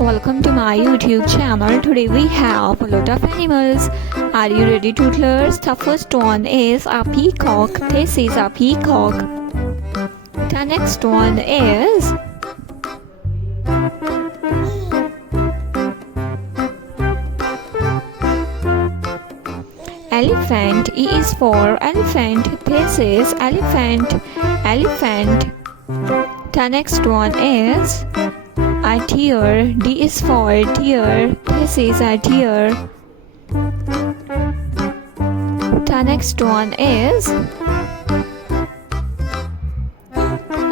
Welcome to my YouTube channel. Today we have a lot of animals. Are you ready, toddlers? The first one is a peacock. This is a peacock. The next one is elephant. E is for elephant. This is elephant. Elephant. The next one is a deer. D is for deer. This is a deer. The next one is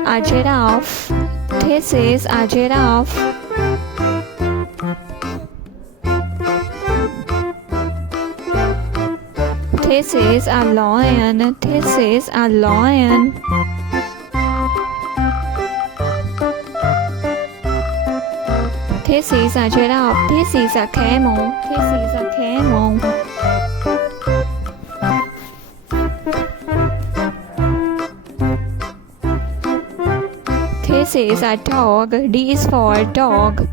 a giraffe. This is a giraffe. This is a lion. This is a lion. This is a giraffe. This is a camel. This is a camel. This is a dog. D is for dog.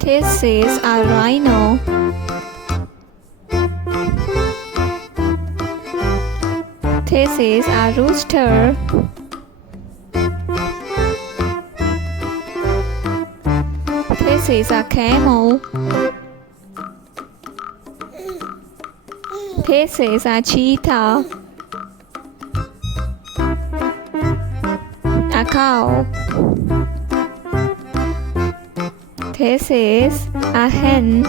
This is a rhino. This is a rooster. This is a camel. This is a cheetah. A cow. This is a hen.